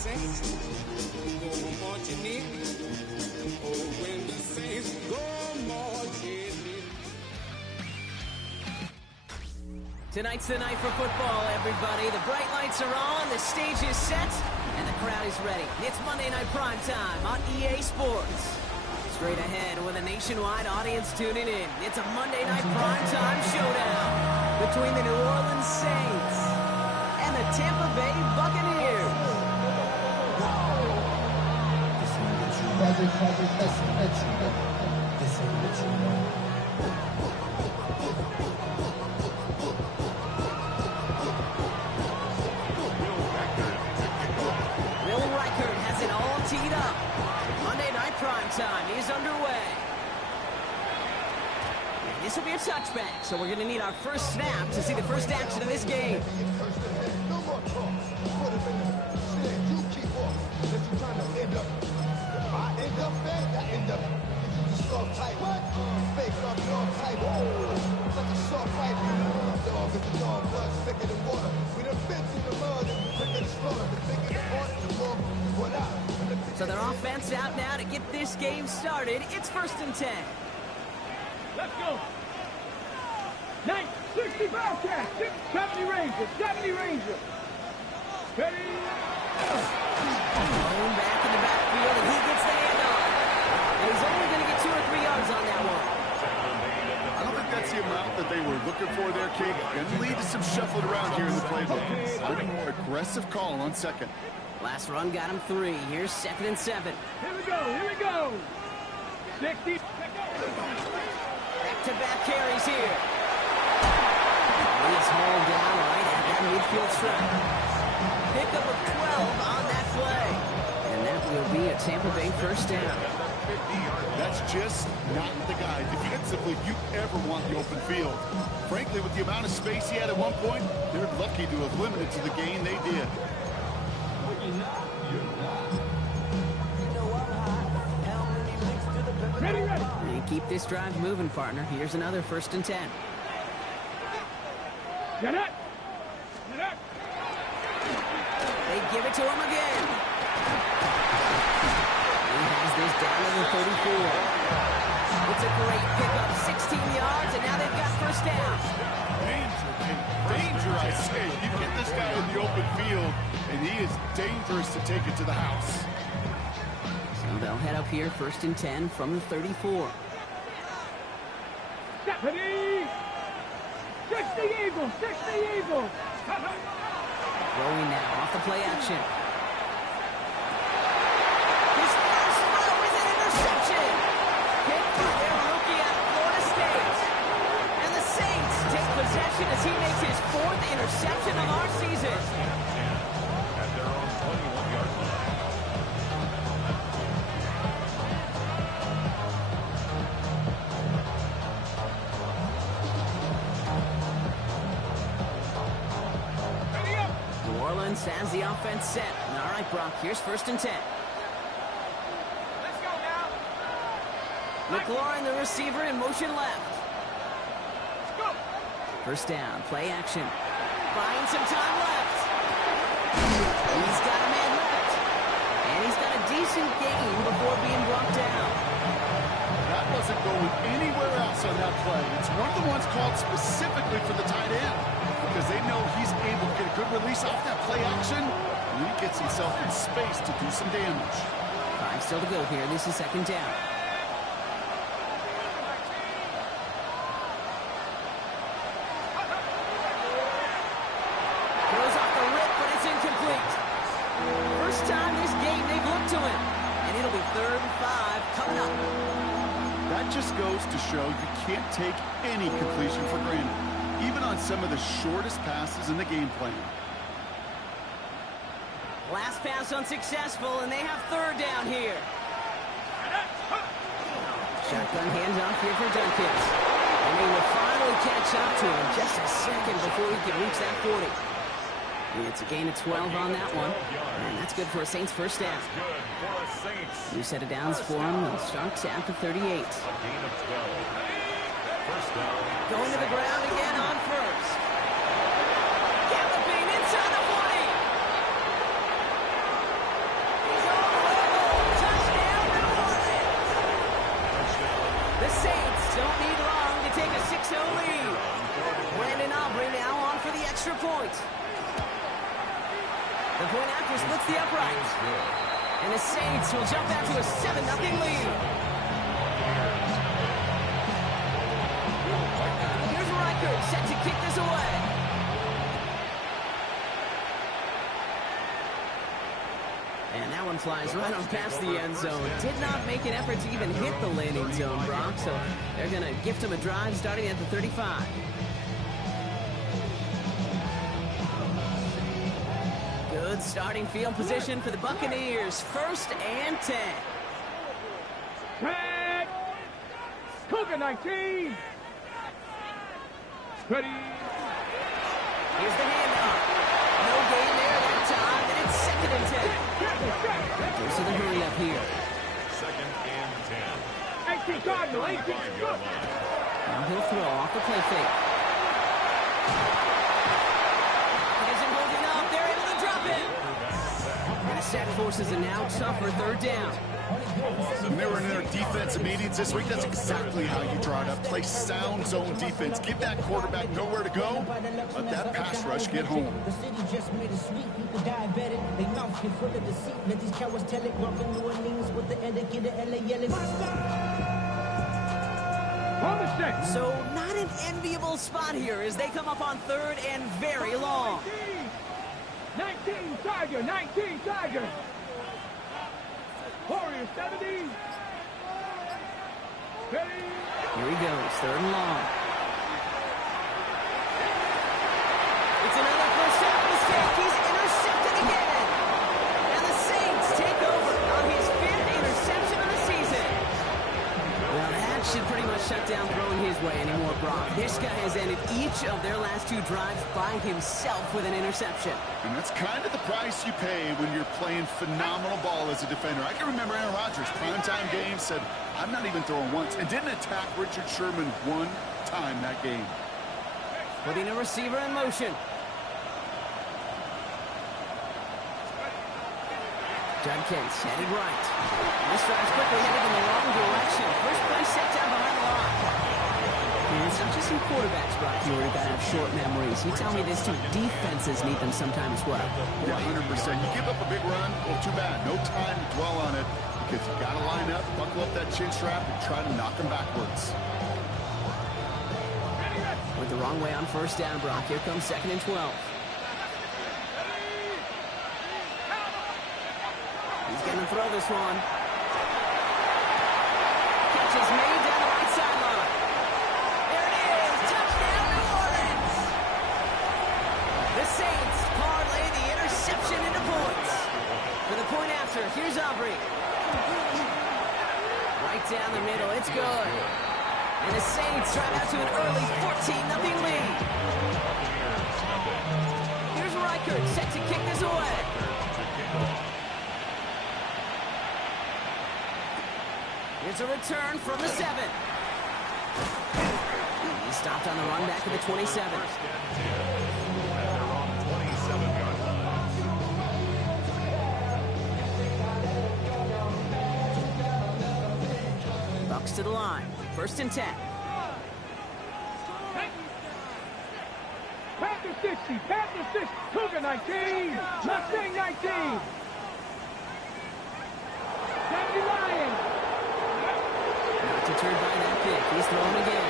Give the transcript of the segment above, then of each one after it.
Saints go marching in. Oh, when the Saints go marching in. Tonight's the night for football, everybody. The bright lights are on, the stage is set, and the crowd is ready. It's Monday Night Primetime on EA Sports. Straight ahead with a nationwide audience tuning in. It's a Monday Night Primetime showdown between the New Orleans Saints and the Tampa Bay Buccaneers. Will Reichert has it all teed up. Monday Night Primetime is underway. And this will be a touchback, so we're going to need our first snap to see the first action of this game. So their offense out now to get this game started. It's 1st and 10. Let's go. 60 Bobcat, 70 Ranger, 70 Ranger. Ready? Thrown back in the backfield, and he gets the handoff. And he's only going to get 2 or 3 yards on that one. I don't think that's the amount that they were looking for there, Kate. Going to lead to some shuffling around here in the playbook. A more aggressive call on second. Last run got him 3. Here's 2nd and 7. Here we go, here we go. 60. Back-to-back carries here. He's hauled down right at that midfield strip. Pickup of 12 on that play. And that will be a Tampa Bay first down. That's just not the guy defensively you ever want the open field. Frankly, with the amount of space he had at one point, they're lucky to have limited to the gain they did. Ready, ready. And keep this drive moving, partner. Here's another 1st and 10. Get it. Get it. They give it to him again. He has this down to the 34. It's a great pickup, 16 yards, and now they've got first down. Danger, I say. You get this guy in the open field, and he is dangerous to take it to the house. So they'll head up here, 1st and 10 from the 34. Ready. 60 Eagles, 60 Eagles. Throwing now off the play action. His first throw is an interception. Picked by their rookie out of Florida State. And the Saints take possession as he makes his 4th interception of our season. At their own 21-yard line. Has the offense set. All right, Brock, here's 1st and 10. Let's go now. McLaurin, the receiver, in motion left. Let's go. First down, play action. Buying some time left. He's got a man left. And he's got a decent gain before being brought down. That wasn't going anywhere else on that play. It's one of the ones called specifically for the tight end, because they know he's able to get a good release off that play action, and he gets himself in space to do some damage. 5 still to go here. This is 2nd down. Goes off the rip, but it's incomplete. First time this game they've looked to him, and it'll be 3rd and 5 coming up. That just goes to show you can't take any completion for granted, even on some of the shortest passes in the game plan. Last pass unsuccessful, and they have 3rd down here. Shotgun handoff here for Dunkins. And they will finally catch up to him just a second before he can reach that 40. And it's a gain of 12 on that one. And that's good for a Saints first down. New set of downs for him. They'll start at the 38. A gain of 12. First down. Going to the ground again on 1st. Galloping inside the 40. 3-2 lead. Brandon Aubrey now on for the extra point. The point after splits the uprights. And the Saints will jump out to a 7-0 lead. Here's Reichert set to kick this away. And that one flies right on past the end zone. Did not make an effort to even hit the landing zone, Brock. So they're going to gift him a drive starting at the 35. Good starting field position for the Buccaneers. 1st and 10. Tag. Cougar 19. Ready. Here's the handoff. No gain there that time, and it's 2nd and 10. Goes to the hurry up here. 2nd and 10. 18 Cardinal, 18. Now he'll throw off the play fake. Isn't holding up. They're able to drop it. And the sack forces a now tougher 3rd down. When they were in their defensive meetings this week, that's exactly how you draw it up. Play sound zone defense. Give that quarterback nowhere to go. Let that pass rush get home. The city just made it sweet. People diabetic. They mouth get full of deceit. Let these cowards tell it. Walking New Orleans with the etiquette of LA yelling. So not an enviable spot here as they come up on 3rd and very long. 19 Tiger, 19 Tiger. Warriors 70. Ready. Here he goes, 3rd and long. It's another first down mistake. He's intercepted again. And the Saints take over on his 5th interception of the season. Well, that should pretty much shut down throwing his way anymore, Brock. This guy has ended each of their last 2 drives by himself with an interception. And that's kind of the price you pay when you're playing phenomenal ball as a defender. I can remember Aaron Rodgers, primetime game, said, I'm not even throwing once, and didn't attack Richard Sherman one time that game. Putting a receiver in motion. Judkins headed right. This drive's quickly headed in the wrong direction. First play set down behind the line. And it's not just some quarterbacks, Brock, you already got to have short memories. You tell me this too, defenses need them sometimes as well. Yeah, 100%. You give up a big run, well, too bad. No time to dwell on it because you got to line up, buckle up that chin strap, and try to knock them backwards. Went the wrong way on 1st down, Brock. Here comes 2nd and 12. He's going to throw this one. Catch is made down the right sideline. There it is. Touchdown, New Orleans. The Saints parlay the interception into points. For the point after, here's Aubrey. Right down the middle. It's good. And the Saints drive out to an early 14-0 lead. Here's Reichert set to kick this away. Here's a return from the 7. He stopped on the run back at the 27. Bucks to the line. 1st and 10. Panther 60, Panther 60, Cougar 19, Mustang 19. 70 Lions. Not deterred by that pick. He's thrown again.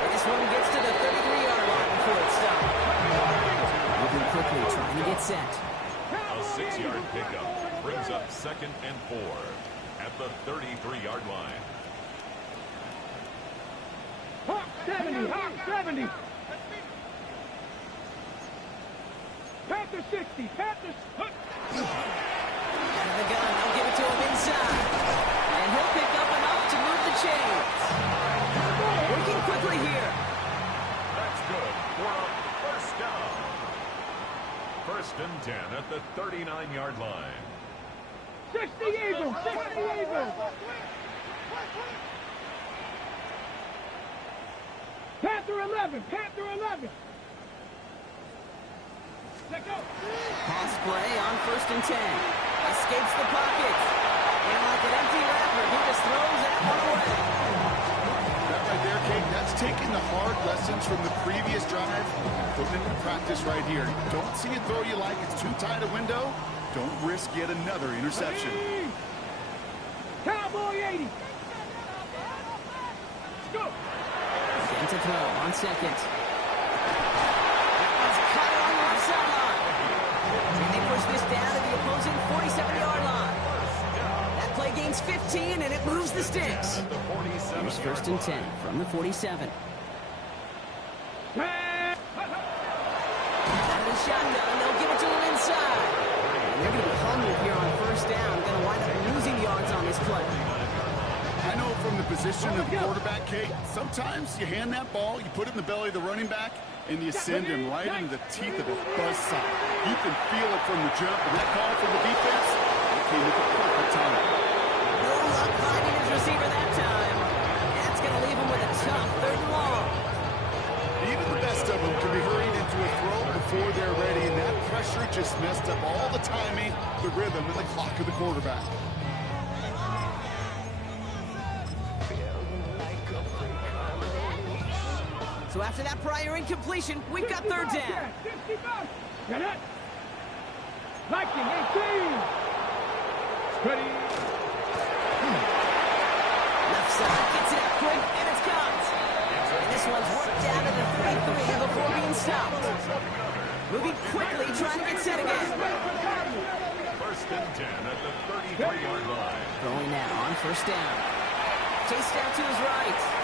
And this one gets to the 33-yard line before it's stopped. Moving quickly, trying to get set. A 6-yard pickup brings up 2nd and 4 at the 33-yard line. Hawk 70, Hawk 70. Panther 60, Panthers. Out of the gun, they'll give it to him inside. And he'll pick up enough to move the chains. Working quickly here. That's good for a 1st down. 1st and 10 at the 39-yard line. 60 Eagles, 60 Eagles. Panther 11, Panther 11. Let go. Pass play on 1st and 10. Escapes the pocket. And like an empty wrapper, he just throws that one away. That right there, Kate. That's taking the hard lessons from the previous drive, putting it into practice right here. Don't see a throw you like. It's too tight a window. Don't risk yet another interception. Ready. Cowboy 80. Go. Again to throw on second. That one's cut on the left sideline. And they push this down to the opposing 47-yard line. That play gains 15, and it moves the sticks. Here's first and 10 from the 47. Out of the shotgun, they'll give it to him inside. And they're going to be hungry here on first down. Going to wind up losing yards on this play. I know from the position of the quarterback, Kate, sometimes you hand that ball, you put it in the belly of the running back, and you send him right into the teeth of a buzzsaw. You can feel it from the jump, and that call from the defense, it came at the perfect time. No luck finding his receiver that time. That's going to leave him with a tough third and long. Even the best of them can be hurried into a throw before they're ready, and that pressure just messed up all the timing, the rhythm, and the clock of the quarterback. So after that prior incompletion, we've got third down. Get it. Viking 18. Ready. Left side gets it up quick, and it's caught. And this one's worked down to the 33 before being stopped. Moving quickly, trying to get set again. First and 10 at the 33-yard line. Throwing now on first down. Chased out to his right.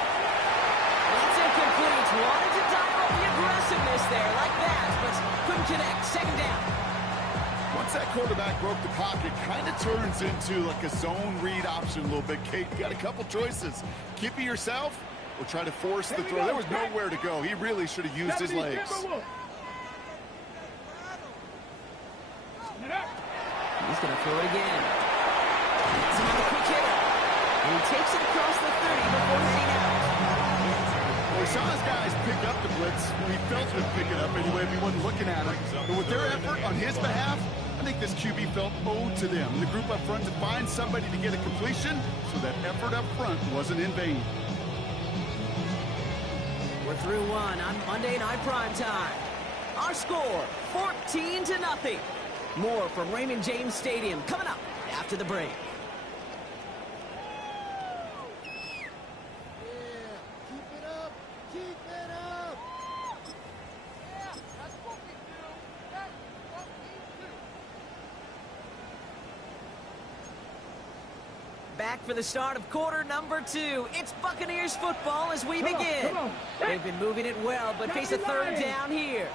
That's incomplete. Wanted to dial up the aggressiveness there like that, but couldn't connect. Second down. Once that quarterback broke the pocket, kind of turns into like a zone read option a little bit. Kate, you got a couple choices. Keep it yourself or try to force the throw. There was nowhere to go. He really should have used his legs. He's going to throw it again. That's another quick hitter. And he takes it across the 30 before heading out. Well, he saw his guys pick up the blitz. Well, he felt them pick it up anyway if he wasn't looking at him. But with their effort on his behalf, I think this QB felt owed to them. The group up front to find somebody to get a completion, so that effort up front wasn't in vain. We're through one on Monday Night Primetime. Our score, 14-0. More from Raymond James Stadium coming up after the break. Back for the start of quarter number 2. It's Buccaneers football as we begin. Come on. They've been moving it well, but face a third down here.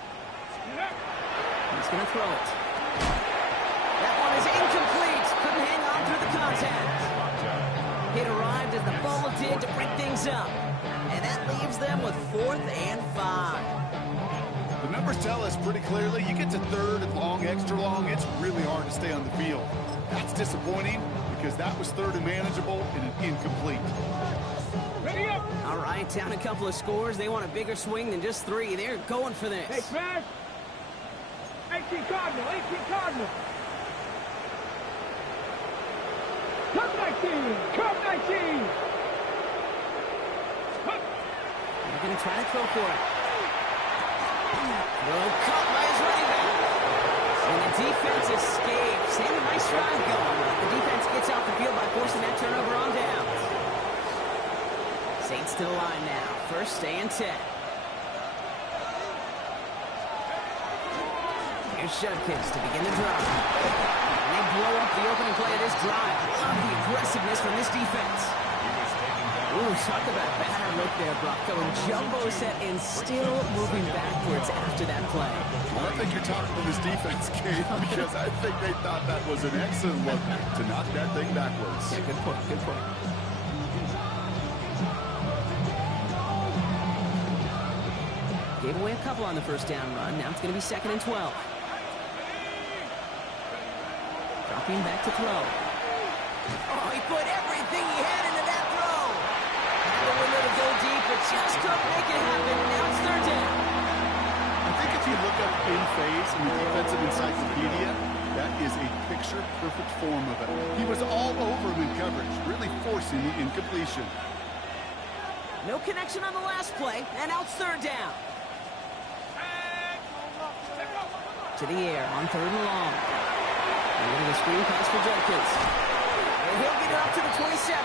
He's going to throw it. That one is incomplete. Couldn't hang on through the contact. It arrived as the ball did to break things up. And that leaves them with 4th and 5. The numbers tell us pretty clearly, you get to third and long, extra long, it's really hard to stay on the field. That's disappointing because that was third and manageable and an incomplete. Ready up. All right, down a couple of scores. They want a bigger swing than just 3. They're going for this. Hey, smash. 18 Cardinal. 18 Cardinal. Cup 19. Cup 19. They're going to try to throw for it. Throw caught by his running back. And the defense escapes. And a nice drive going. The defense gets off the field by forcing that turnover on downs. Saints to the line now. First and 10. Here's Judkins to begin the drive. And they blow up the opening play of this drive. Love the aggressiveness from this defense. Ooh, talk about a bad look there, Brock. Going jumbo set and still moving backwards after that play. Well, I think you're talking to this defense, Kate, because I think they thought that was an excellent look to knock that thing backwards. Yeah, good point, good point. Gave away a couple on the first down run. Now it's going to be 2nd and 12. Dropping back to throw. Oh, he put everything he had into that throw. Had the window to go deep, but just couldn't make it happen. Now it's third down. I think if you look up in phase in the defensive encyclopedia, that is a picture-perfect form of it. He was all over him in coverage, really forcing the incompletion. No connection on the last play, and now it's third down. To the air on 3rd and long. And with a screen pass for Judkins. And he'll get it up to the 27.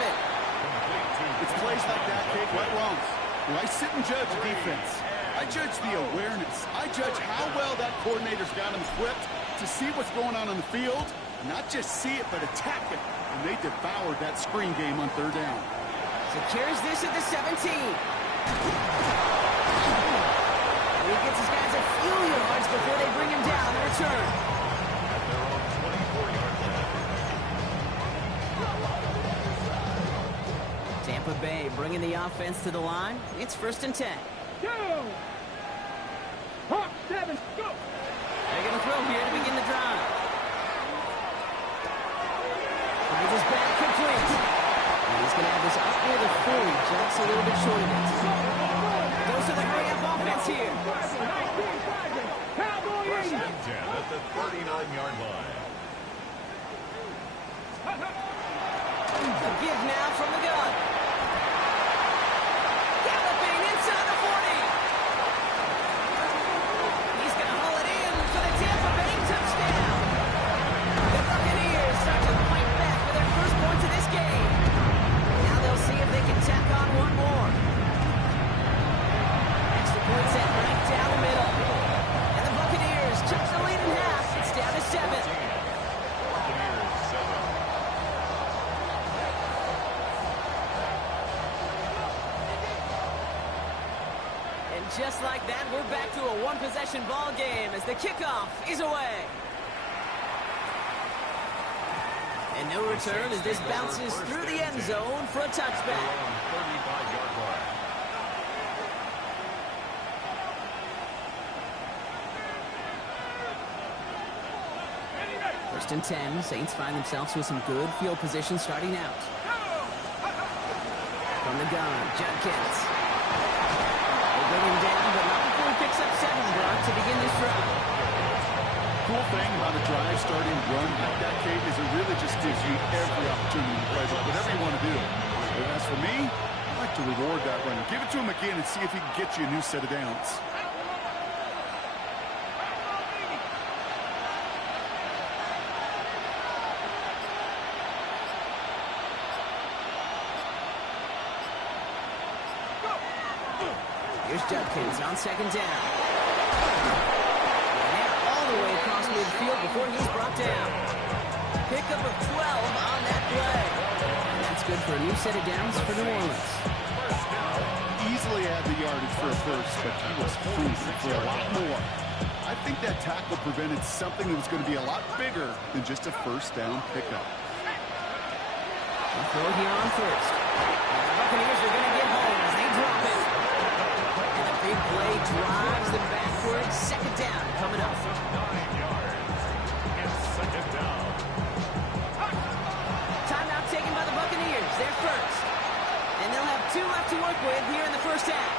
It's plays like that, Kate, right wrong. When I sit and judge defense, I judge the awareness. I judge how well that coordinator's got him equipped to see what's going on the field, not just see it, but attack it. And they devoured that screen game on 3rd down. Secures this at the 17. He gets his guys a few yards before they bring him down in return. At their own 24-yard line. Tampa Bay bringing the offense to the line. It's 1st and 10. Go! Hawk 7, go! They're going to throw here to begin the drive. Finds his back complete. And he's going to have this up near the 40, just a little bit short of it. Goes to the hurry-up offense here. First and 10 at the 39-yard line. A give now from the gun. Galloping inside the 40. He's going to haul it in for the Tampa Bay touchdown. The Buccaneers start to fight back for their first points of this game. Now they'll see if they can tack on one more. Extra point set right down the middle. And the Buccaneers cut the lead in half. It's down to 7. Buccaneers 7. And just like that, we're back to a one-possession ball game as the kickoff is away. And no return as this bounces through the end zone for a touchback. 35-yard line. First and 10, Saints find themselves with some good field position starting out. From the gun, Judkins. They bring him down, but not before he picks up 7, Brock, to begin this drive. Cool thing about a drive starting run like that, Kate, is it really just gives you every opportunity to play whatever you want to do. But as for me, I like to reward that runner. Give it to him again and see if he can get you a new set of downs. Here's Judkins on 2nd down. Now all the way across midfield before he's brought down. Pickup of 12 on that play. And that's good for a new set of downs for New Orleans. Easily had the yardage for a first, but he was hungry for a lot more. I think that tackle prevented something that was going to be a lot bigger than just a first down pickup. And throw here on 1st. And the Buccaneers are going to get home as they drop it. And the big play drives them backwards. 2nd down coming up. 9 yards. It's 2nd down. Timeout taken by the Buccaneers. They're first. And they'll have 2 left to work with here in the first half.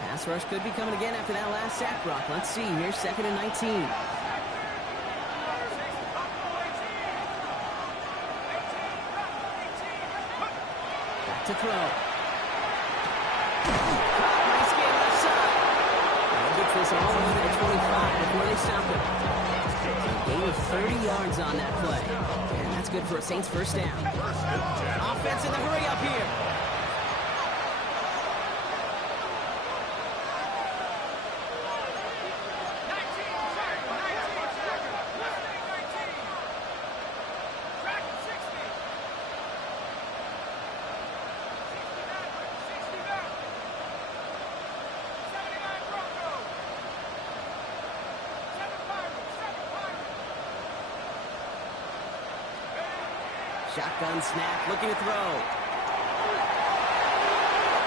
Pass rush could be coming again after that last sack, Brock. Let's see. Here's 2nd and 19. Back to throw. Nice game left side. They'll get this all the way to the 25 before they stop it. A gain of 30 yards on that play. And that's good for a Saints first down. Offense in the hurry up here. Shotgun snap, looking to throw.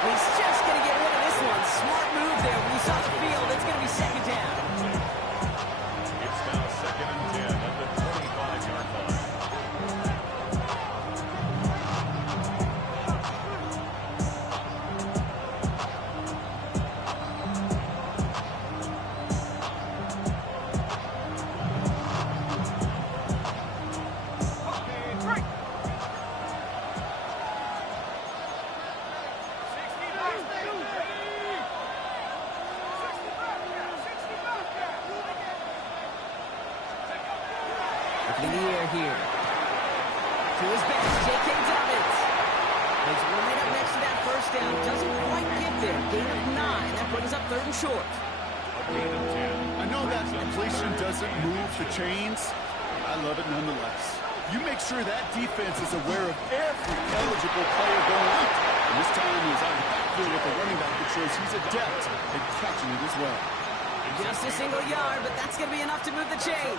He's just going to get rid of this one. Smart move there. When you saw the field, it's going to be 2nd down. It's now 2nd and 10 at the 25-yard line. In the air here. To his bench, J.K. Dobbins. He's right up next to that first down. Doesn't quite get there. Gain of 9. That brings up 3rd and short. I know that completion doesn't move the chains. I love it nonetheless. You make sure that defense is aware of every eligible player going out. And this time he's out of the backfield with a running back that shows he's adept at catching it as well. Just a single yard, but that's going to be enough to move the chains.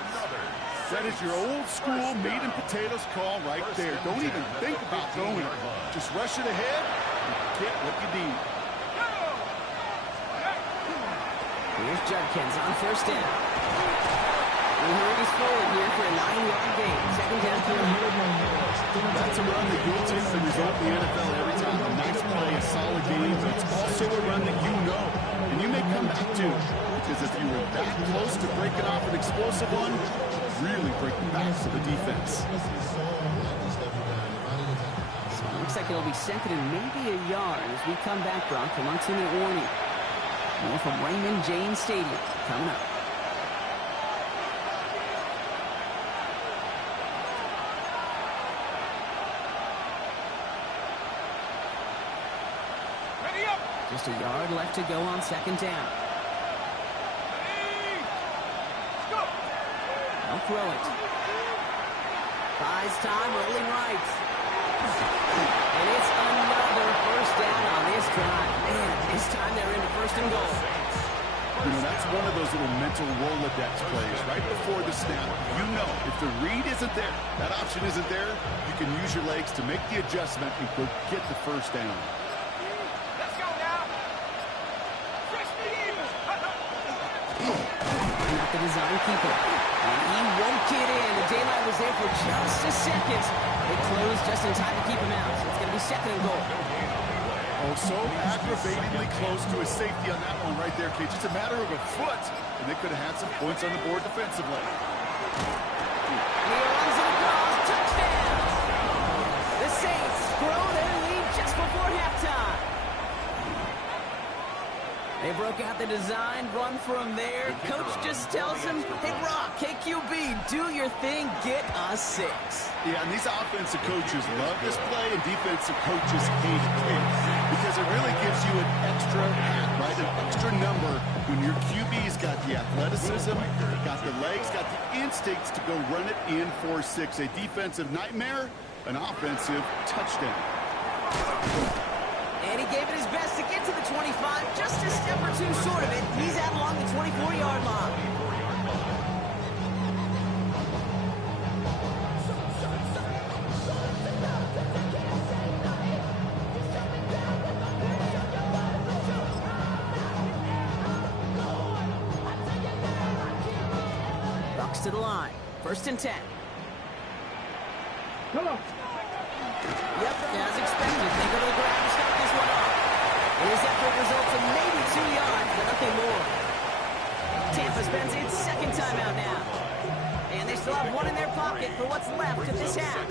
That is your old school meat and potatoes call right there. Don't even think about throwing it. Just rush it ahead and get what you need. Here's Judkins on first down. We heard he's forward here for a 9-yard gain. 2nd down to That's a run that you'll take the result in the NFL every time. A nice play, a solid game, but it's also a run that you know. And you may come back to, because if you were that close to breaking off an explosive one, really breaking back to the defense. So it looks like it'll be 2nd and maybe a yard as we come back, Brock, from our 2-minute warning. More from Raymond James Stadium coming up. Just a yard left to go on 2nd down. They'll throw it. Buys time, rolling right. And it's another first down on this drive. Man, this time they're into 1st and goal. You know, that's one of those little mental Rolodex plays. Right before the snap, you know if the read isn't there, that option isn't there, you can use your legs to make the adjustment and go get the first down. Not the design keeper. And he won't get in. The daylight was there for just a second. They closed just in time to keep him out. So it's going to be 2nd and goal. Oh, so aggravatingly close to his safety on that one right there, Kate. Just a matter of a foot, and they could have had some points on the board defensively. And he runs it across. Touchdown! The Saints grow their lead just before halftime. They broke out the design, run from there. Coach just tells him, hey, Brock, KQB, do your thing, get us 6. Yeah, and these offensive coaches love this play, and defensive coaches hate it because it really gives you an extra hat, right? An extra number when your QB's got the athleticism, got the legs, got the instincts to go run it in for 6. A defensive nightmare, an offensive touchdown. And he gave it his best to get to the 25, just a step or 2 short of it. He's out along the 24-yard line. Bucks to the line. 1st and 10. Come on. Yep, as expected. They go to the ground to start this one off. His effort results in maybe 2 yards, but nothing more. Tampa spends its 2nd timeout now. And they still have 1 in their pocket for what's left of this half.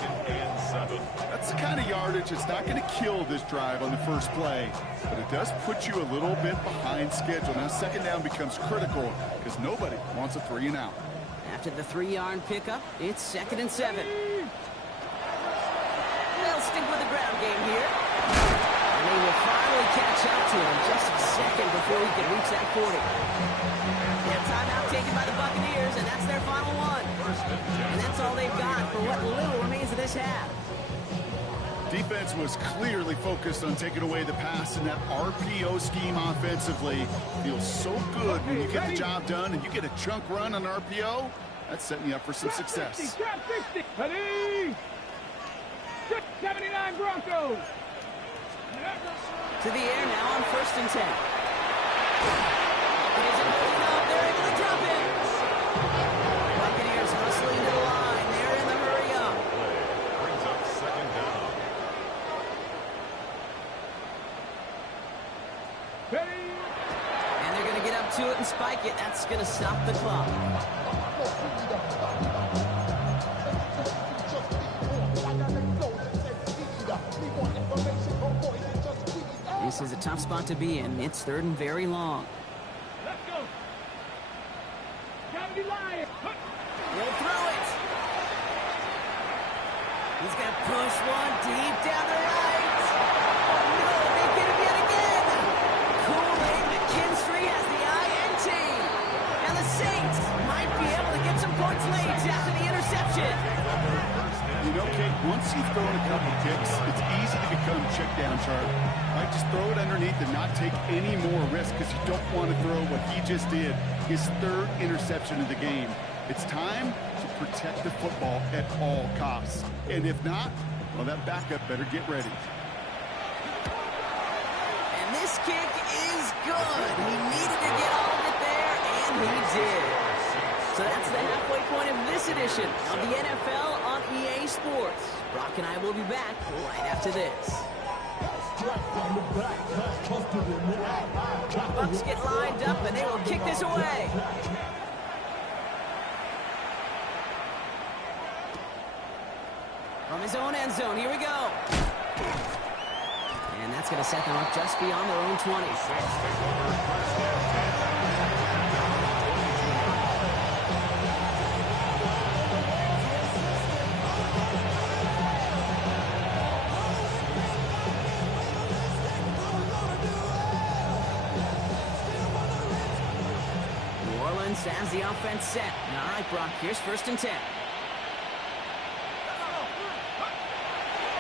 That's the kind of yardage that's not going to kill this drive on the first play, but it does put you a little bit behind schedule. Now 2nd down becomes critical because nobody wants a 3 and out. After the 3-yard pickup, it's 2nd and 7. They'll stick with the ground game here. And they will finally catch up to him just a second before he can reach that 40. And timeout taken by the Buccaneers, and that's their final one. And that's all they've got for what little remains of this half. Defense was clearly focused on taking away the pass in that RPO scheme offensively. Feels so good when you get the job done and you get a chunk run on RPO. That's setting you up for some success. 60, ready? 79 Broncos. To the air now on 1st and 10. It isn't good enough. They're able to drop it. Buccaneers hustling to the line. They're in the hurry up. Brings up 2nd down. Ready? And they're going to get up to it and spike it. That's going to stop the clock. This is a tough spot to be in. It's 3rd and very long. Let's go. Gotta be lying. They'll throw it. He's going to push one deep down the right. Oh, no, they get him yet again. Kool-Aid McKinstry has the INT. And the Saints might be able to get some points late after the interception. You know, Kate, once you've thrown a couple kicks, it's easy to become check down, Charlie. Right? Just throw it underneath and not take any more risk because you don't want to throw what he just did, his third interception of the game. It's time to protect the football at all costs. And if not, well, that backup better get ready. And this kick is good. He needed to get all of it there, and he did. So that's the halfway point of this edition of the NFL on EA Sports. Brock and I will be back right after this. Bucks get lined up, and they will kick this away. From his own end zone, here we go. And that's going to set them up just beyond their own 20. Has the offense set. All right, Brock, here's 1st and 10.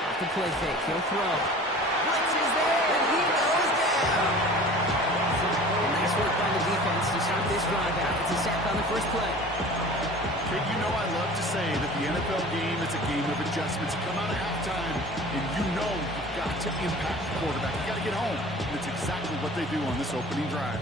Off the play fake, he'll throw. Blitz is there, and he goes down. Nice work by the defense to start this drive out. It's a sack on the first play. Kid, you know I love to say that the NFL game is a game of adjustments. You come out of halftime, and you know you've got to impact the quarterback. You got to get home. And it's exactly what they do on this opening drive.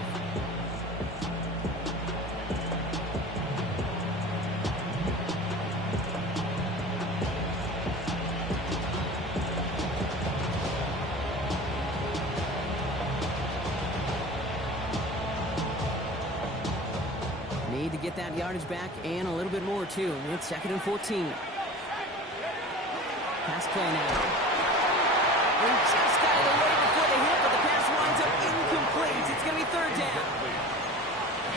Need to get that yardage back and a little bit more, too. It's 2nd and 14. Pass play now. He just got it away before the hit, but the pass winds up incomplete. It's going to be 3rd down.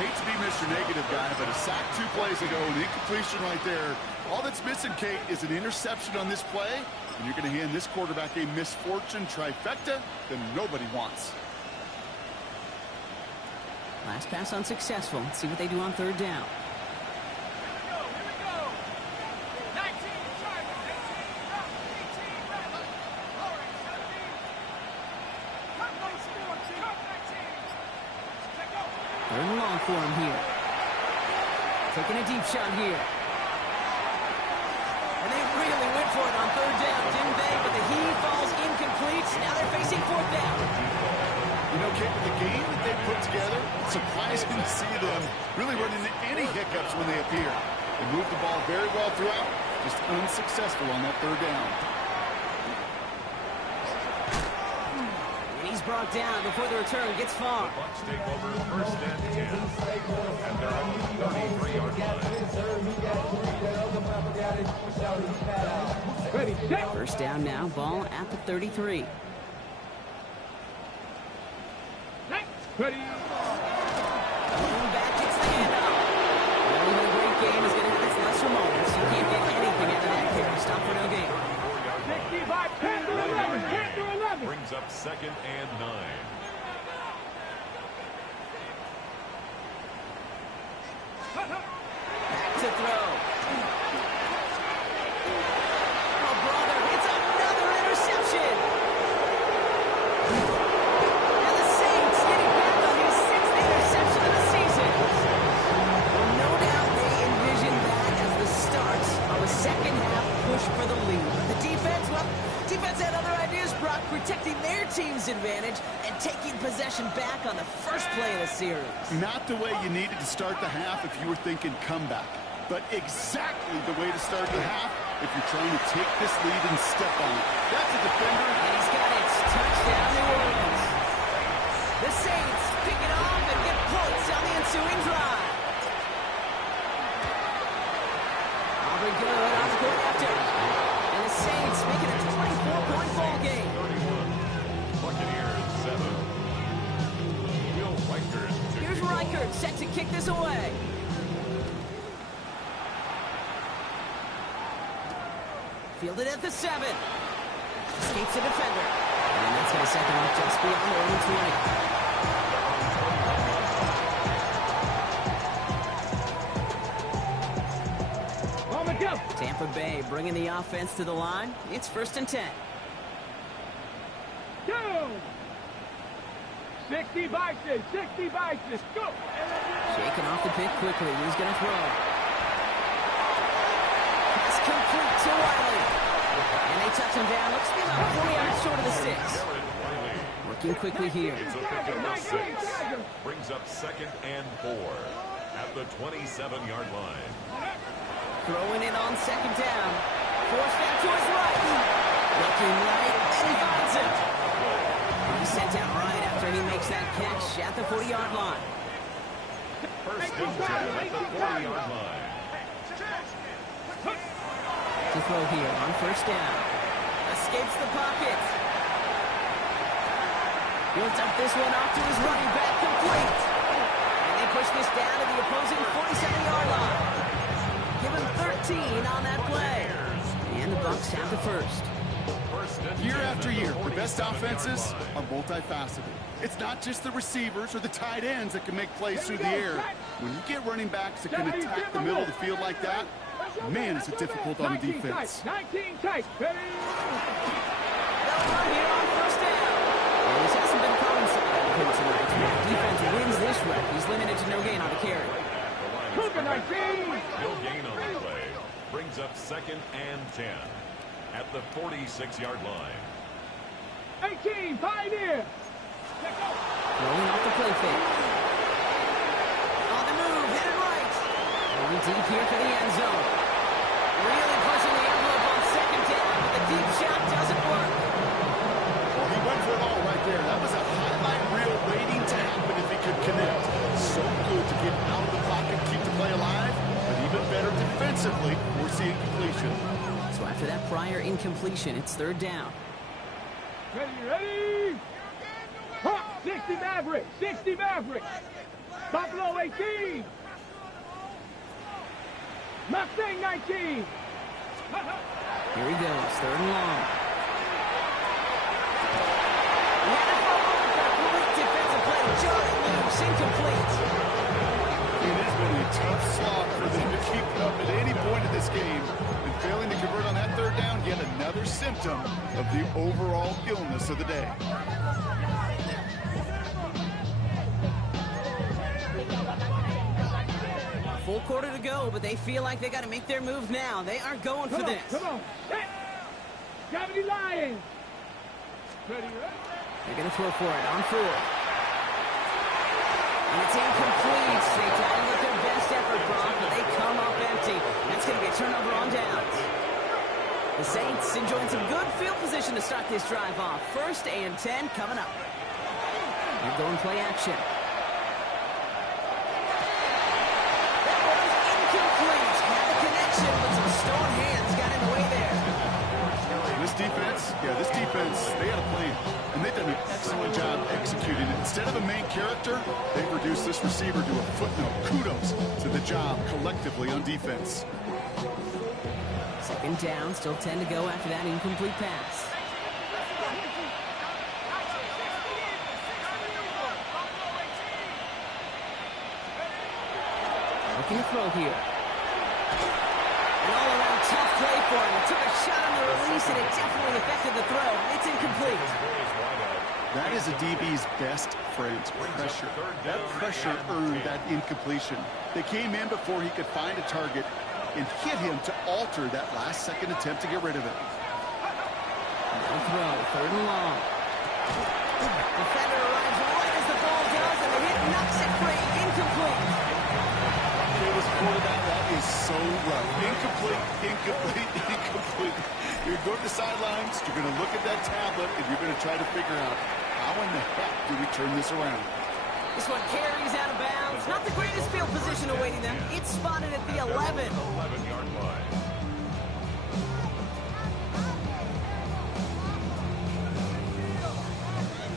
Hate to be Mr. Negative guy, but a sack 2 plays ago, an incompletion right there. All that's missing, Kate, is an interception on this play, and you're going to hand this quarterback a misfortune trifecta that nobody wants. Last pass unsuccessful. Let's see what they do on 3rd down. Third and long for him here. Taking a deep shot here. And they really went for it on 3rd down, didn't they? But the heave falls incomplete. Now they're facing 4th down. You know, Kate, with the game that they put together, it's surprising to see them really run into any hiccups when they appear. They moved the ball very well throughout, just unsuccessful on that 3rd down. And he's brought down before the return gets far. The Bucks take over 1st and 10 at their own 33-yard line. 1st down now, ball at the 33. Ready. Back gets the handoff. Well, even a great game is going to have its lesser moments. You can't get anything out of that carry. Stop for no gain. 65, 10 to 11, 10 to 11. Brings up 2nd and 9. Back to throw. Oh, brother, it's another interception. And the Saints getting back on his 6th interception of the season. Well, no doubt they envisioned that as the start of a second-half push for the lead. The defense, well, defense had other ideas, Brock, protecting their team's advantage and taking possession back on the first play of the series. Not the way you needed to start the half if you were thinking comeback, but exactly the way to start the half if you're trying to take this lead and step on it. That's a defender. And he's got it. Touchdown, New Orleans. The Saints pick it off and get points on the ensuing drive. Aubrey good on the court after. And the Saints making a 24-point ball game. 31. Buccaneers 7. Will Reichert. Here's Reichert set to kick this away. Fielded at the 7. Escapes the defender. And that's going to set them up just beyond their own 20. On the go. Tampa Bay bringing the offense to the line. It's 1st and 10. Go. 60 Bucks, 60 Bucks, go. Shaking off the pick quickly. He's going to throw. Pass complete to Wiley. And they touch him down. Looks to be about 40 yards short of the 6. Working quickly here. It's a pick of the 6. Brings up 2nd and 4 at the 27-yard line. Throwing it on 2nd down. Forced back to his right. Looking right, and he finds him. He's sent down right after he makes that catch at the 40-yard line. 1st and 10 at the 40-yard line. To throw here on 1st down. Escapes the pocket. Builds up this one off to his running back, complete. And they push this down to the opposing 47-yard line. Give him 13 on that play. And the Bucks have the 1st. Year after year, the best offenses are multifaceted. It's not just the receivers or the tight ends that can make plays through the air. When you get running backs that can attack the middle of the field like that, man, is it difficult on the defense. 19 tight. They'll run here on 1st down. And this hasn't been coincided with him tonight. If the defense wins this rep, he's limited to no gain on the carry. Cougar 19. No gain on the play. Brings up 2nd and 10 at the 46-yard line. 18, pioneer. Rolling off the play fake. On the move, hit it right. Going deep here for the end zone. Really pushing the envelope on 2nd down, but the deep shot doesn't work. Well, he went for it all right there. That was a highlight reel waiting to happen if he could connect. So good to get out of the pocket, keep the play alive, but even better defensively, force the incompletion. So after that prior incompletion, it's 3rd down. Ready? 60 Maverick, 60 Maverick. Buffalo 18. Mustang 19. Here he goes, 3rd and long. Defensive play, jarring loose, incomplete. It has been a tough slog for them to keep it up at any point in this game. And failing to convert on that 3rd down, yet another symptom of the overall illness of the day. Full quarter to go, but they feel like they got to make their move now. They are going for this. Come on. Set. Gravity Lions. Ready? They're going to throw for it on 4. And it's incomplete. They try to get their best effort, Brock, but they come up empty. That's going to be a turnover on downs. The Saints enjoying some good field position to start this drive off. 1st and 10 coming up. They're going play action. That was incomplete. Had the connection, but some stone hands got in the way there. This defense, they had a plan, and they've done an excellent job executing it. Instead of a main character, they've reduced this receiver to a footnote. Kudos to the job collectively on defense. 2nd down, still 10 to go after that incomplete pass. Looking to throw here. An all-around tough play for him. He took a shot on the release, and it definitely affected the throw. It's incomplete. That is a DB's best friend, pressure. That pressure earned that incompletion. They came in before he could find a target and hit him to alter that last-second attempt to get rid of it. No throw, 3rd and long. Defender arrives right as the ball does, and the hit knocks it free. Incomplete. Quarterback, that is so rough. Incomplete, incomplete, incomplete. You're going to the sidelines, you're going to look at that tablet, and you're going to try to figure out how in the heck do we turn this around. This one carries out of bounds. Not the greatest field position awaiting them. It's spotted at the 11. 11-yard line.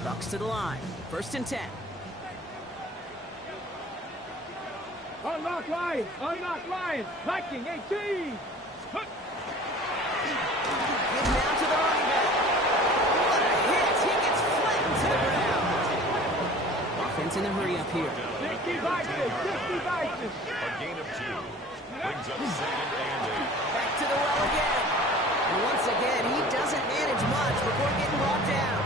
Bucks to the line. 1st and 10. Unlock Lions. Unlock Lions. Viking 18. defense in a hurry up here. 60 vices, 60 vices. A gain of 2. Brings up 2nd and 8. Back to the well again. And once again, he doesn't manage much before getting brought down.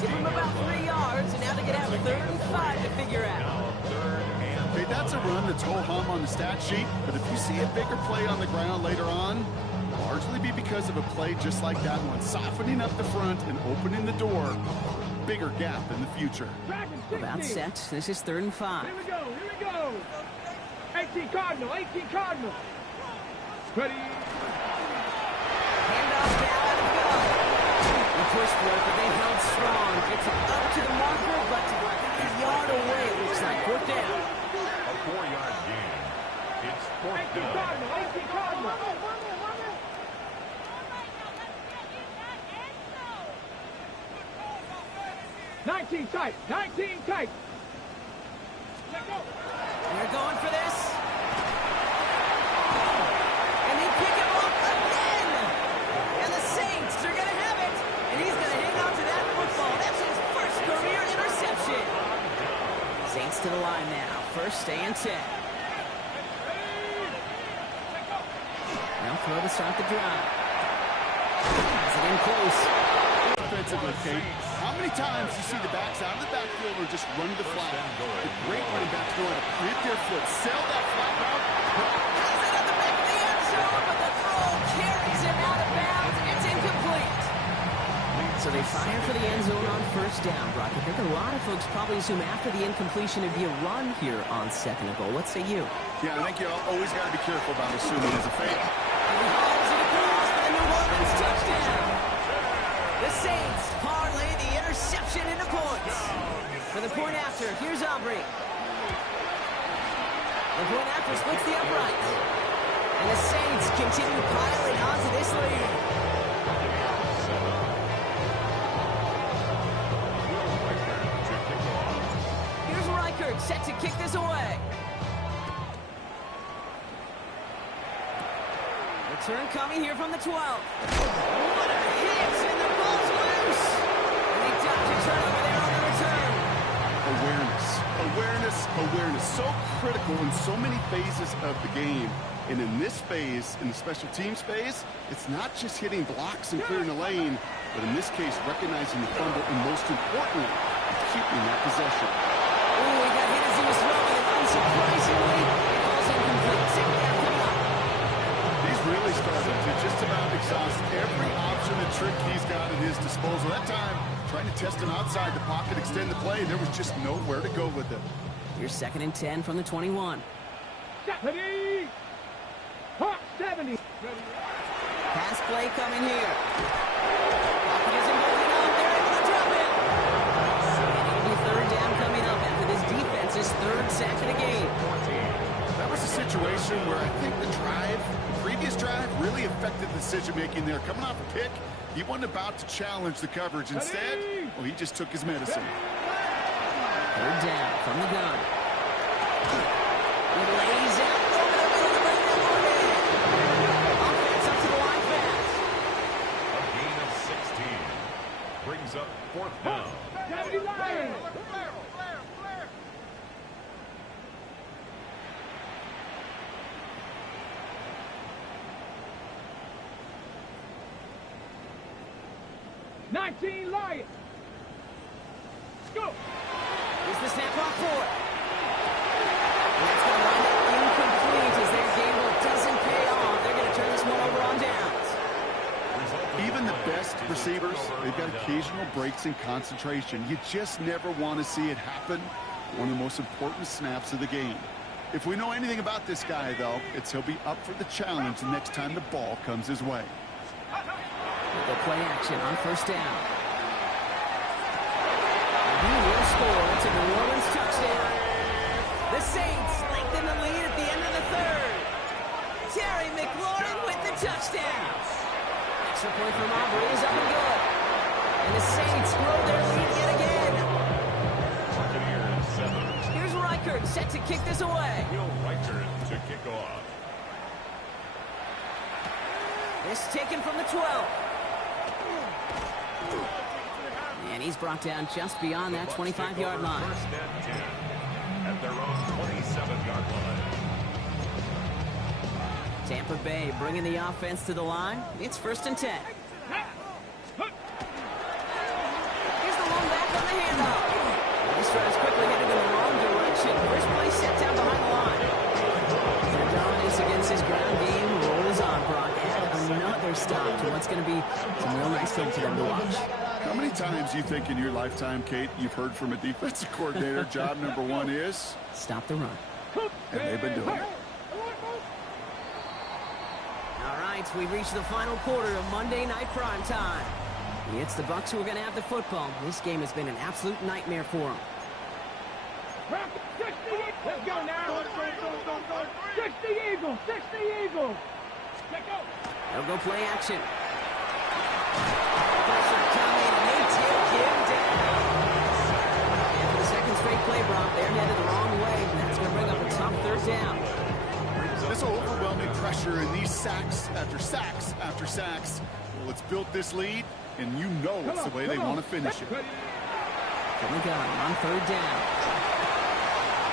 Give him about 3 yards, and now they get out 3rd and 5 to figure out. Now 3rd and Okay, that's a run that's ho-hum on the stat sheet, but if you see a bigger play on the ground later on, largely be because of a play just like that one, softening up the front and opening the door, bigger gap in the future. Dragon 60. About set. This is 3rd and 5. Here we go, here we go. 18 Cardinal, 18 Cardinal. Ready. Handoff down and go. The push for it, but they held strong. It's up to the marker, but a yard away, it looks like. 4th down. a 4-yard gain. It's 4th 18 down. Cardinal, 18 Cardinal. 19 tight, 19 tight. Let go. They're going for this. And they pick him up again. And the Saints are going to have it. And he's going to hang on to that football. That's his first career interception. Saints to the line now. 1st and 10. Now throw to start the drive. Is it in close? Offensively, Kate, how many times you see the backs out of the backfield or just run the flat? The great running backs know how to plant their foot, sell that flat route. Has it at the back of the end zone, but the throw carries him out of bounds. It's incomplete. So they fire for the end zone on 1st down, Brock. I think a lot of folks probably assume after the incompletion it'd be a run here on 2nd and goal. What say you? Yeah, I think you always got to be careful about assuming it's a fake. And he hauls it across for the New Orleans touchdown. The Saints parlay the interception into points. For the point after, here's Aubrey. The point after splits the uprights. And the Saints continue piling onto this lead. Here's Reichert set to kick this away. Return coming here from the 12. What a hit, and the ball's loose. And they dodge a turnover there on the return. Awareness, awareness, awareness. So critical in so many phases of the game. And in this phase, in the special teams phase, it's not just hitting blocks and clearing the lane, but in this case, recognizing the fumble and most importantly, keeping that possession. Ooh, he got hit as he was throwing, and unsurprisingly, it falls incomplete. 2nd down coming up. He's really starting to just about exhaust every option and trick he's got at his disposal. That time, trying to test him outside the pocket, extend the play, there was just nowhere to go with it. Here's 2nd and 10 from the 21. Ready. Hawk 70. Pass play coming here. Pocket isn't holding up. They're able to drop it. And it'll be 3rd down coming up after this defense's 3rd sack of the game. That was a situation where I think the previous drive really affected the decision-making there. Coming off a pick, he wasn't about to challenge the coverage. Instead, well, he just took his medicine. 3rd down from the gun. He lays out over the middle to bring that one in. Offense up to the line fast. A gain of 16. Brings up 4th down. 70 Lions. $19 Lions. Go. Here's the snap off for it. And that's going to wind up incomplete as their gamble doesn't pay off. They're going to turn this one over on downs. Even the best receivers, they've got occasional breaks in concentration. You just never want to see it happen. One of the most important snaps of the game. If we know anything about this guy, though, it's he'll be up for the challenge the next time the ball comes his way. They'll play action on 1st down. He will score. It's a New Orleans touchdown. The Saints lengthen the lead at the end of the 3rd. Terry McLaurin with the touchdown. Extra point from Aubrey is up and good. And the Saints grow their lead yet again. Buccaneers 7. Here's Reichert set to kick this away. Will Reichert to kick off. This taken from the 12. And And he's brought down just beyond that 25-yard line. First and 10 at their own 27-yard line. Tampa Bay bringing the offense to the line. It's 1st and 10. Here's the one back on the handoff. This drive's quickly headed in the wrong direction. First play set down behind the line. Their dominance against his ground game rolls on, Brock. Add another stop to what's going to be some real nice film for them to watch. How many times do you think in your lifetime, Kate, you've heard from a defensive coordinator, job number one is? Stop the run. And they've been doing it. All right, we've reached the final quarter of Monday Night Prime Time. It's the Bucks who are going to have the football. This game has been an absolute nightmare for them. Let's go now. 60 Eagles. 60 Eagles. Let's go. They'll go play action. Pressure coming, and they take him down. And for the second straight play, Brock, they're headed the wrong way, and that's going to bring up a tough 3rd down. This overwhelming pressure and these sacks after sacks after sacks. Well, it's built this lead, and you know it's the way they want to finish it. From the gun on 3rd down.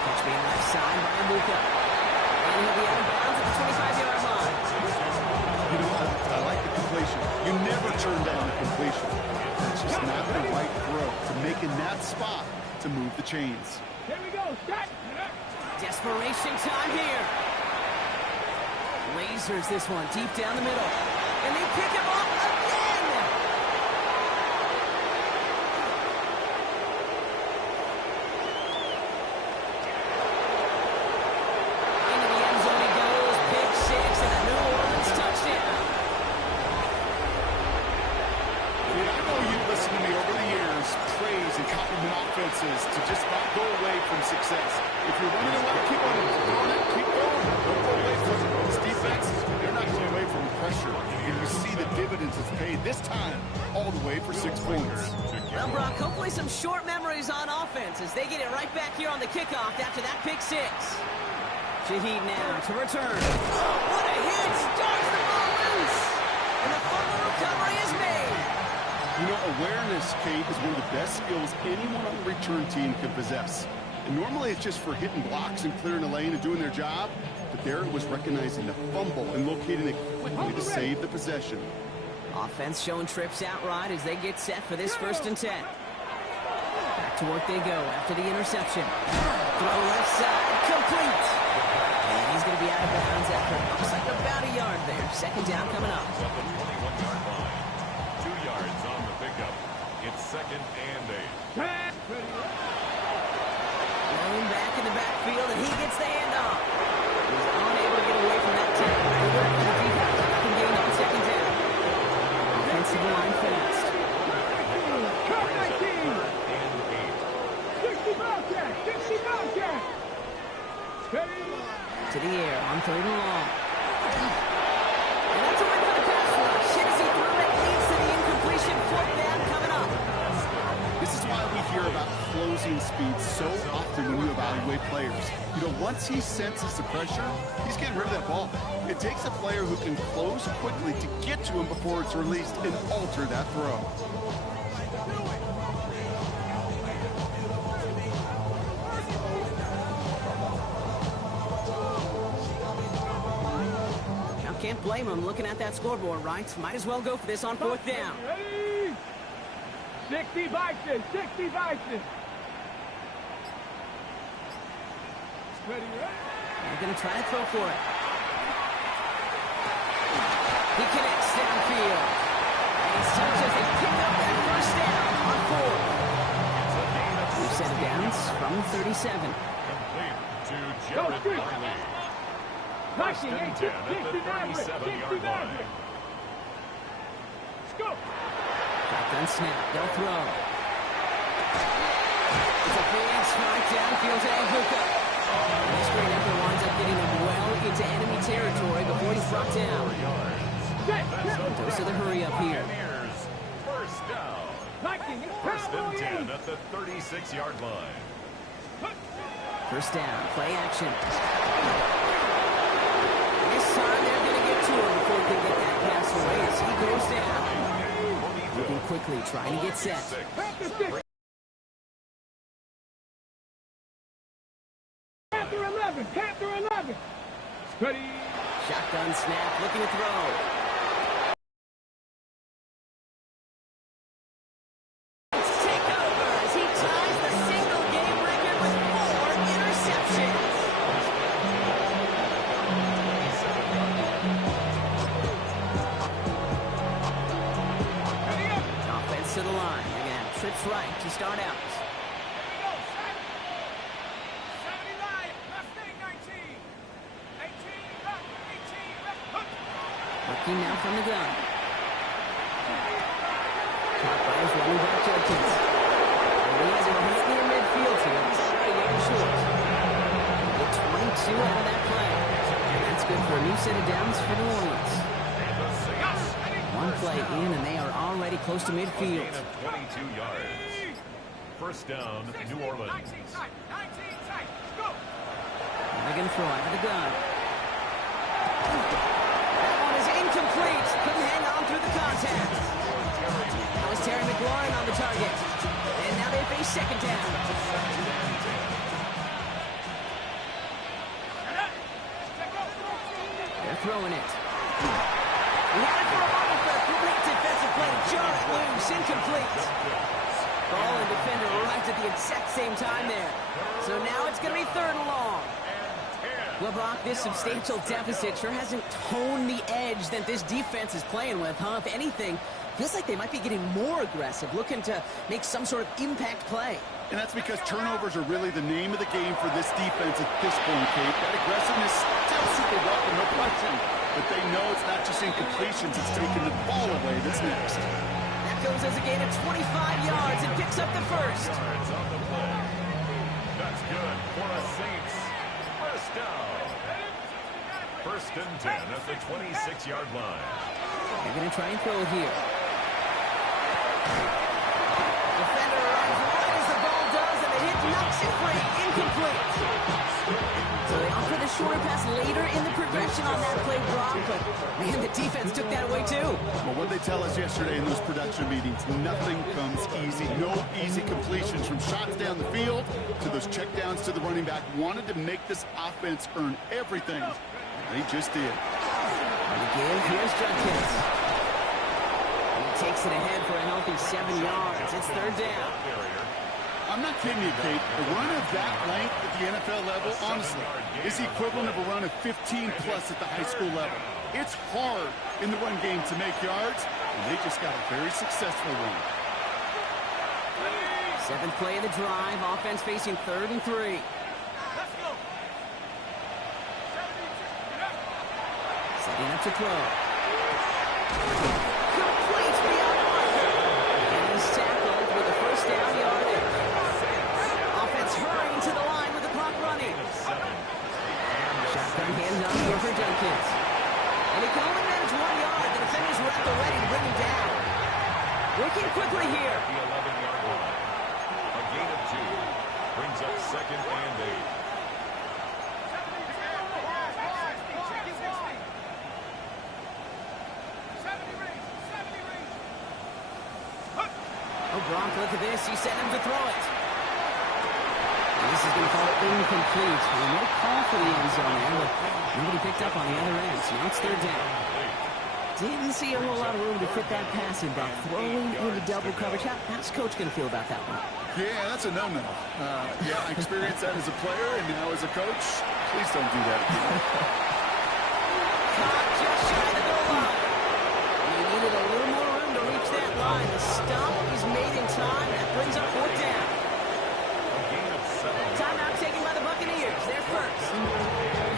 Catch being left side by Buccs. And he'll be out of bounds at the 25-yard line. You know, I like the completion. You never turn down a completion. It's just not the right throw to make in that spot to move the chains. Here we go. Set. Desperation time here. Lasers this one deep down the middle. And they pick him off again. Into the end zone he goes. Pick 6 and a New Orleans touchdown. I know you've listened to me over the years, praise and compliment offenses to just not go away from success. If you're running away, keep on going. Keep going. Don't go away from it. This defense, they're not going away from pressure. And you see the dividends it's paid this time all the way for 6 points. Well, Brock, hopefully some short memories on offense as they get it right back here on the kickoff after that pick 6. Shaheed now to return. Oh, what a hit! Starts the ball loose! And the fumble recovery is made. You know, awareness, Kate, is one of the best skills anyone on the return team can possess. And normally it's just for hitting blocks and clearing a lane and doing their job. But there it was recognizing the fumble and locating it quickly to save the possession. Offense showing trips out right as they get set for this 1st and 10. Back to work they go after the interception. Throw left side, complete. And he's going to be out of bounds after looks like about a yard there. 2nd down coming up. At the 21-yard line. 2 yards on the pickup. It's 2nd and 8. Blown back in the backfield, and he gets the handoff. He's unable to get away from that tackle. They're working the defense. Nothing gained on 2nd down. Offensive line fast. Cut 19. 60 Bobcat. 60 Bobcat. To the air on 3rd and long. And that's a win for the pass rush. Hit as he threw it, leads to the incompletion. 4th down coming up. This is why we hear about closing speed so often when you evaluate players. You know, once he senses the pressure, he's getting rid of that ball. It takes a player who can close quickly to get to him before it's released and alter that throw. Now can't blame him looking at that scoreboard, right? Might as well go for this on 4th down. 60 Bison. 60 Bison. Ready. They're going to try to throw for it. He connects downfield. And he's touched as they pick up that 1st down on 4th. We've set of downs from 37. Complete to Jared Wiley. 1st and 10 at the 37-yard line. Let's go. Shotgun snap. They'll throw. It's a big strike downfield to Buccs. This great effort winds up getting him well into enemy territory before he's brought down. Dose of the hurry up here. 1st down. 1st and 10 at the 36-yard line. 1st down. Play action. This time they're going to get to him before he can get that pass away as he goes down. Looking quickly, trying to get set. Panther 11, Panther 11. Ready. Shotgun snap, looking to throw. Take over as he ties the single game record with 4 interceptions. Offense to the line. They're going to have trips right to start out. Working now from the gun. Caught by his running back Judkins. He has him right near midfield here. Sorry, getting short. Get 22 out of that play. And that's good for a new set of downs for New Orleans. One play in, and they are already close to midfield. 22 yards. First down, New Orleans. They're going to throw out of the gun. Incomplete. Couldn't hang on through the contact. That was Terry McLaurin on the target. And now they face second down. They're throwing it. He had it for a moment, but a great defensive play to jar it loose. Incomplete. Ball and defender arrived at the exact same time there. So now it's going to be third and long. Well, Brock, this substantial deficit sure hasn't toned the edge that this defense is playing with, huh? If anything, feels like they might be getting more aggressive, looking to make some sort of impact play. And that's because turnovers are really the name of the game for this defense at this point, Kate. That aggressiveness still super welcome, no question. But they know it's not just incompletions, it's taking the ball away that's next. That goes as a gain of 25 yards and picks up the first. Yards on the play. That's good for a Saints. First down. First and 10 at the 26-yard line. They're going to try and throw it here. Defender arrives right as the ball does, and the hit knocks it free. Incomplete. So they offer the shorter pass later in the progression on that play, Brock, but man, the defense took that away too. Well, what they tell us yesterday in those production meetings, nothing comes easy. No easy completions from shots down the field to those checkdowns to the running back. Wanted to make this offense earn everything. They just did. And again, here's Judkins. And he takes it ahead for a healthy 7 yards. It's third down. I'm not kidding you, Kate. A run of that length at the NFL level, honestly, is the equivalent of a run of 15-plus at the high school level. It's hard in the run game to make yards, and they just got a very successful one. 7th play of the drive. Offense facing 3rd and 3. Setting up to throw. Complete beyond marker. And he's tackled with the first down yardage. Offense hurrying to the line with the clock running. Shotgun hands up here for Judkins. And he can only manage 1 yard. The defenders were at the ready to bring him down. Working quickly here. The 11-yard line. A gain of 2. Brings up second and 8. Oh, Gronk, look at this. He sent him to throw it. And this is going to fall incomplete. No call for the end zone there, but nobody picked up on the other end. So now it's third down. Didn't see a whole lot of room to fit that pass in, Brock. Throwing into double coverage. How's Coach going to feel about that one? Yeah, that's a no-no. Yeah, I experienced that as a player, and now as a coach, please don't do that again. Caught just shy of the goal line. And he needed a little more room to reach that line. The stop is made in time. That brings up fourth down. Timeout taken by the Buccaneers. They're first.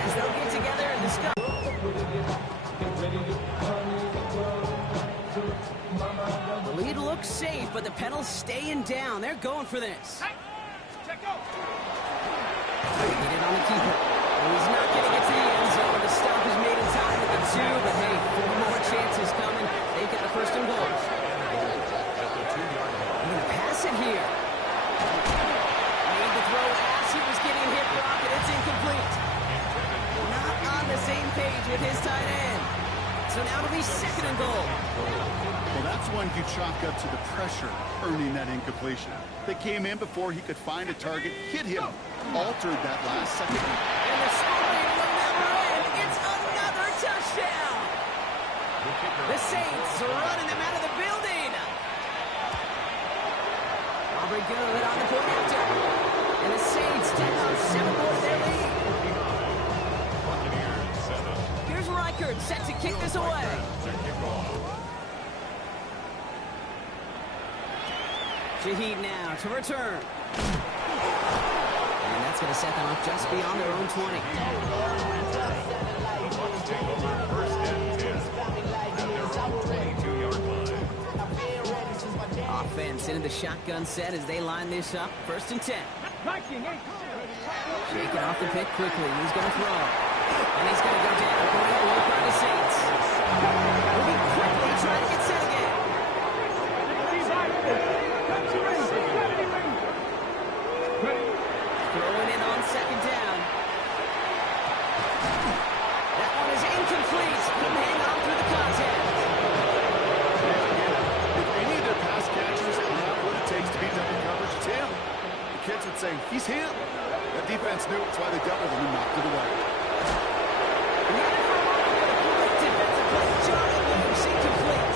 As they'll get together and discuss. The lead looks safe, but the pedals staying down. They're going for this. Get it on the keeper. He's not going to get to the end zone. The stop is made in time with the 2, but hey, 4 more chances coming. They get the first and goal. They're going to pass it here. Made the throw as he was getting hit, Brock, and it's incomplete. Not on the same page with his tight end. So now it'll be second and goal. Well, that's one you chalk up to the pressure earning that incompletion. They came in before he could find a target, hit him, altered that last second. And the scoring will never end. It's another touchdown. The Saints are running them out of the building. Aubrey good on the point after. And the Saints take on 7 more to their lead. Here's Reichert set to kick this away. Shaheed now to return. And that's going to set them up just beyond their own 20. Bucks take over first and 10 at their own 22-yard line. Offense into the shotgun set as they line this up. First and 10. Shaking off the pick quickly. He's going to throw. And he's going to go down. Great work by the Saints. Moving quickly, trying to get set again. Throwing in on second down. That one is incomplete. Couldn't hang on through the contact. If any of their pass catchers have what it takes to beat double coverage, it's him. The kids would say, he's him. That defense knew it's why they doubled him and knocked it away. Defensive play, Johnny Williams incomplete.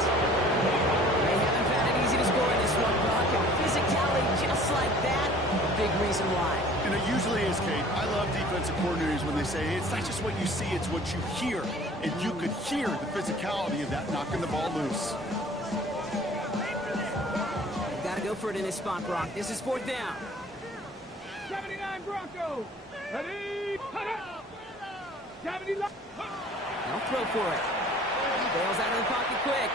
They haven't found it easy to score in this one, Brock, and physicality just like that, a big reason why. And it usually is, Kate. I love defensive coordinators when they say, it's not just what you see, it's what you hear. And you could hear the physicality of that knocking the ball loose. Got to go for it in this spot, Brock. This is fourth down. 79 Broncos. Ready? Put up. 79. They'll throw for it. Bails out of the pocket quick.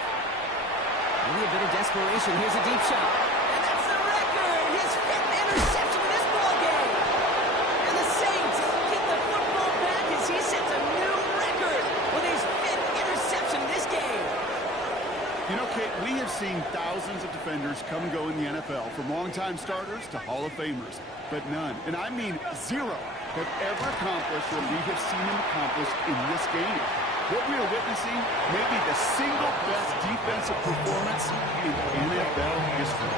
Maybe a bit of desperation. Here's a deep shot. And that's the record. His 5th interception in this ball game. And the Saints get the football back as he sets a new record with his 5th interception in this game. You know, Kate, we have seen thousands of defenders come and go in the NFL, from longtime starters to Hall of Famers. But none, and I mean zero, have ever accomplished what we have seen him accomplish in this game. What we are witnessing may be the single best defensive performance in NFL history.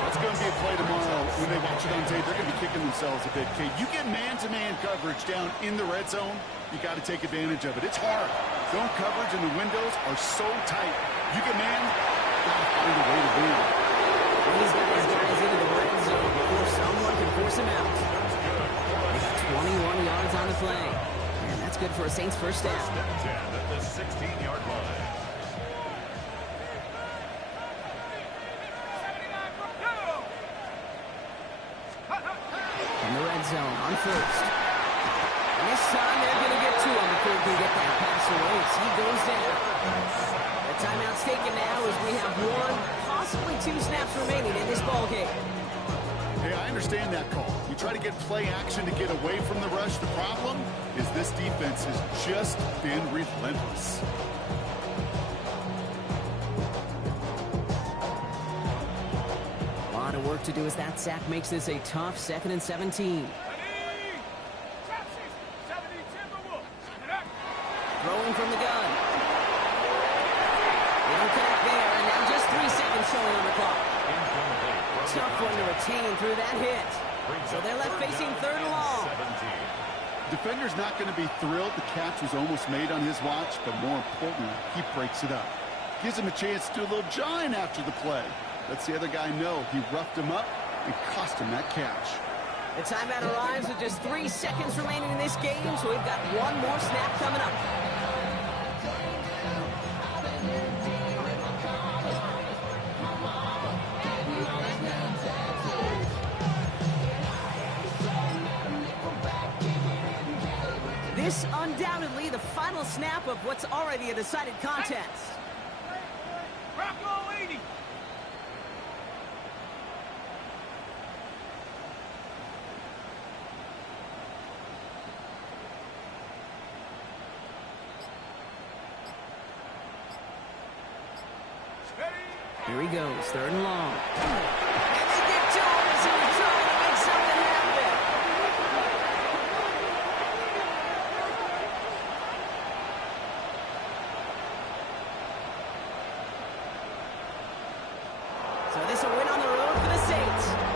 That's going to be a play tomorrow. When they watch it on tape, they're going to be kicking themselves a bit, Kate. You get man-to-man coverage down in the red zone, you got to take advantage of it. It's hard. Zone coverage and the windows are so tight. You get man, got to find a way to win. He's got his guys into the red zone before someone can force him out. They got 21 yards on the play. And that's good for a Saints first down. First and 10 at the 16-yard line. In the red zone on first. And this time they're going to get to him before he can get that pass away. So he goes down. The timeout's taken now as we have 1, possibly 2 snaps remaining in this ball game. Hey, I understand that call. You try to get play action to get away from the rush. The problem is this defense has just been relentless. A lot of work to do as that sack makes this a tough 2nd and 17. Throwing from the gun. They don't connect there, and now just 3 seconds showing on the clock. Tough one to retain through that hit. So they're left facing 3rd and long. Defender's not going to be thrilled the catch was almost made on his watch, but more importantly, he breaks it up. Gives him a chance to do a little jawing after the play. Lets the other guy know he roughed him up and cost him that catch. The timeout arrives with just 3 seconds remaining in this game, so we've got 1 more snap coming up. This undoubtedly the final snap of what's already a decided contest. Bronco 80. Here he goes, 3rd and long. And they get to him as he was trying to make something happen. So this a win on the road for the Saints.